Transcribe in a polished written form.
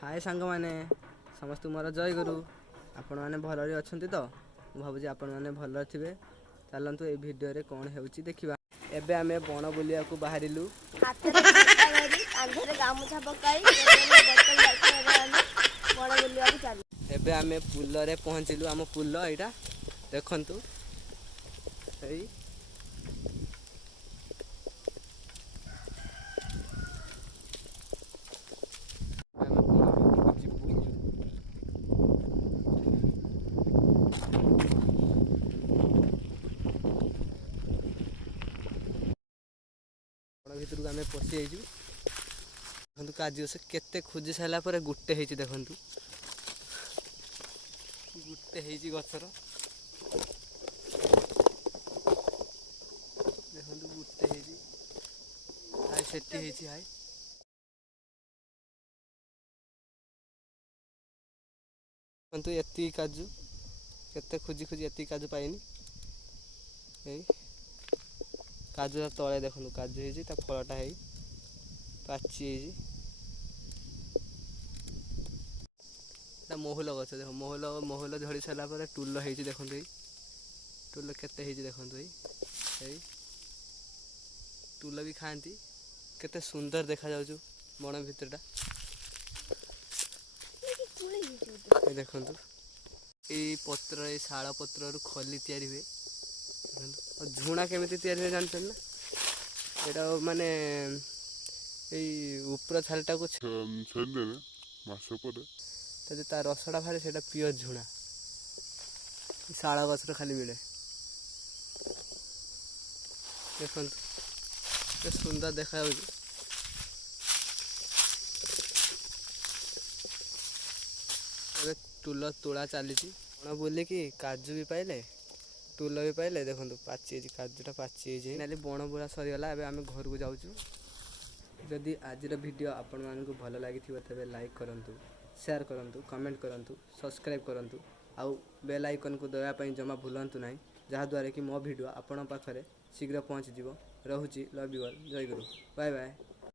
हाय सांग माने समस्त मोर जय गुरु आपण मैंने भलि अच्छा तो भावुँ आपण मैंने भल थे। चलतु ये भिडियो रे कौन होउची देखिबा। एबे आमे बण बुलिया को बाहरिलु एबे आमे पुल रे पहुँचलु। आम पुल यहाँ देखंतु एई भितर को आम पशि देखु काजू से केते खोजी सारा पर गोटे होती देखु गोटे होती गचर देखु गोटे होती हाय सेठी होती हाय देखु एति काजू केते खोजी खोजी एति काजू पाइनी। काजू तले देखो काजू होती फलटा है पाची महुल गच देख महुल महुल झड़ी सारा पर टुल होती देखो टुल केते देखो टुल भी खाती केते सुंदर देखा जाऊँ बण भितरटा देखु ये पत्र ये शाल पत्र खली तैयारी हुए और झुणा केमी तैयारी हुए जानते ना यहाँ माने ऊपर थालटा को ता रसटा बाहर से प्योर झुणा शाल गचर खाली मिले देखते सुंदर देखा टुल तोड़ा चली कौन बोले कि काजू भी पाइले टुल भी पाइले देखो पाची काजूटा पाची ना बण बुड़ा सरीगला। एबे आम घर को जाऊँ जदि आज वीडियो आपण मानक भल लगी तेज लाइक करूँ शेयर करूँ कमेंट करूँ सब्सक्राइब करूँ आउ बेल आइकन को दबापी जमा भूलु ना जहाँद्वारा कि मो वीडियो आपण पाखे शीघ्र पहुँची रोची लव यू ऑल जय गुरु बाय बाय।